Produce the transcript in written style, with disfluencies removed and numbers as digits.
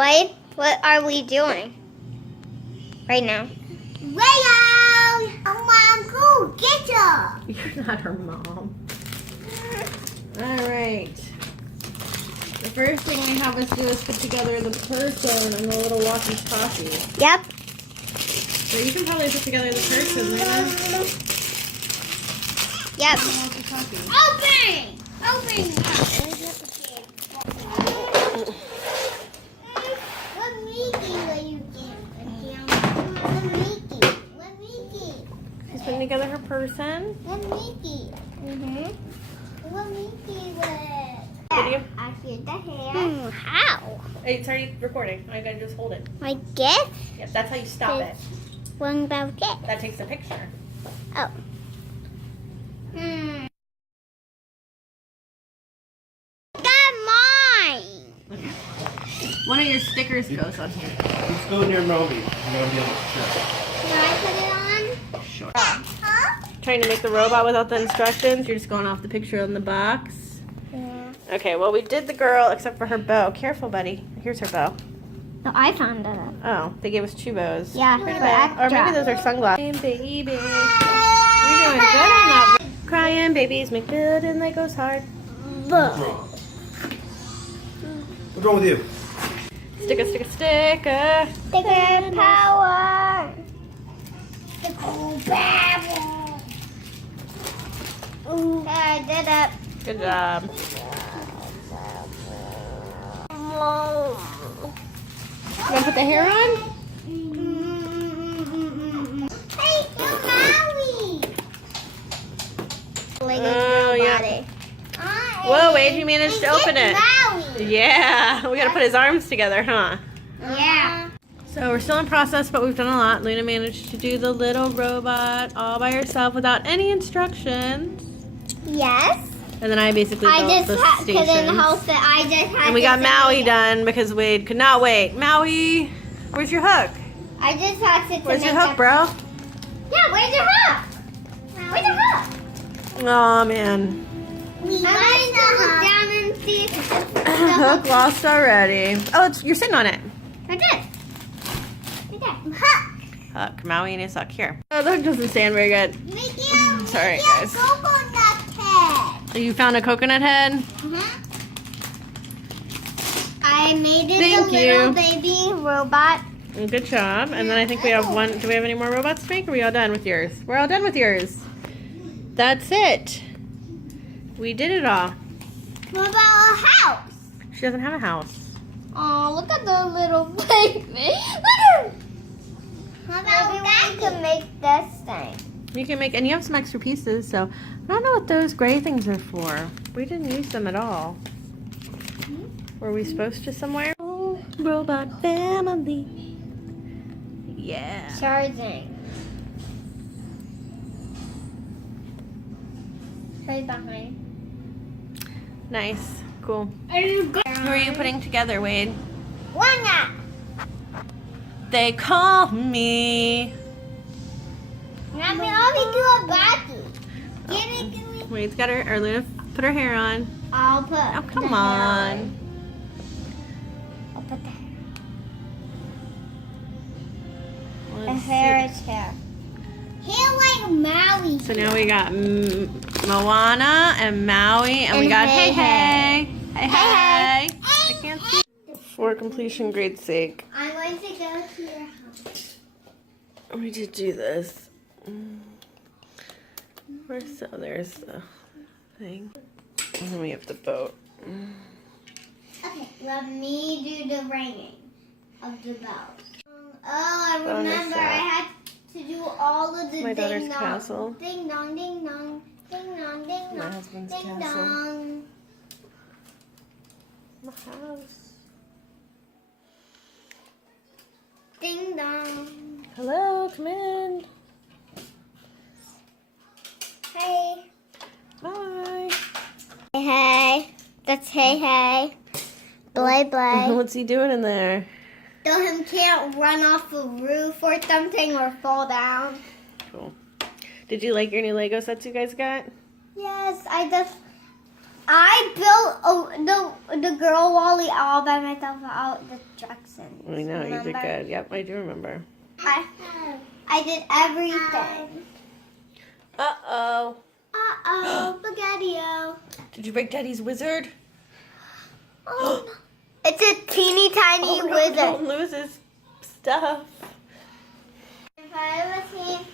What are we doing right now? Rayo! Oh, Mom, go get her. You're not her mom. Alright. The first thing we have us do is put together the person and the little walkie-talkie. Yep. So you can probably put together the person, Luna. Yep. Walkie-talkie. Open! Open! What Mickey will you get? What Mickey? What Mickey? She's putting together her person. What Mickey? Mhm. What Mickey will? Video. I hear the hair. How? It's already recording. I gotta just hold it. My gift? Yep, that's how you stop it. What about gift? That takes a picture. Oh. Got mine. One of your stickers goes on here. Let's go near Moby. I'm gonna be able to check. Can I put it on? Sure. Huh? Trying to make the robot without the instructions. You're just going off the picture on the box. Yeah. Okay, well we did the girl except for her bow. Careful, buddy. Here's her bow. No, I found it. Oh, they gave us 2 bows. Yeah, Pretty for bad. Or maybe extra. those are sunglasses. Baby. You're doing good on that. Crying babies make good and Legos hard. What's wrong? What's wrong with you? Sticker, sticker, sticker. Sticker power. The cool babble. Okay, I did it. Good job. You want to put the hair on? Hey, you're Maui. Oh, yeah. Whoa, Wade, you managed to open it. Maui. Yeah, we gotta put his arms together, huh? Yeah. So we're still in process, but we've done a lot. Luna managed to do the little robot all by herself without any instructions. Yes. And then I basically I built just the had stations. couldn't help it. I just had. And we to got say Maui it. done because Wade could not wait. Maui, where's your hook? I just had to. Where's your make hook, bro? Yeah, where's your hook? Where's your hook? Oh man. We I need to look down and see. Hook lost already. Oh, you're sitting on it. I did. Huh. Hook. Maui and his hook here. Oh, the hook doesn't stand very good. Sorry, guys. Coconut head. You found a coconut head? I made it Thank a little you. baby robot. Well, good job. And then I think we have one. Do we have any more robots to make? Or are we all done with yours? We're all done with yours. That's it. We did it all. What about a house? She doesn't have a house. Oh, look at the little baby. Look at. What Maybe about we that? can make this thing. You can make, and you have some extra pieces, so I don't know what those gray things are for. We didn't use them at all. Were we supposed to somewhere? Oh, robot family. Yeah. Charging. Right behind. Nice. Cool. Are you good? Who are you putting together, Wade? Wanga. They call me. Let me only do a body. Give me. Wade's got her, or Luna put her hair on. I'll put. Oh, the come hair on. I'll put the hair. The Let's hair see. is hair. Hair like Maui. So now we got Moana and Maui, and we And got Hey Hey. Hey, Hey. I can't see. For completion grade's sake, I'm going to go to your house. we did do this. So there's the thing. And then we have the boat. Okay, let me do the ringing of the bells. Oh, I Bonus remember set. I had to do all of the My ding daughter's dong. castle. Ding dong, ding dong, ding dong, ding dong. My husband's ding castle. dong. My house. Ding dong. Hello, come in. Hey. Bye. Hey, hey. That's hey, hey. Blay, blay. What's he doing in there? So him can't run off a roof or something or fall down. Cool. Did you like your new Lego sets you guys got? Yes, I built the girl Wally all by myself out the Jackson. I know, you did good. Yep, I do remember. I did everything. Uh-oh. Spaghetti-o. Did you break Daddy's wizard? Oh, no. It's a teeny tiny Oh, no, wizard. don't lose his stuff. If I was him,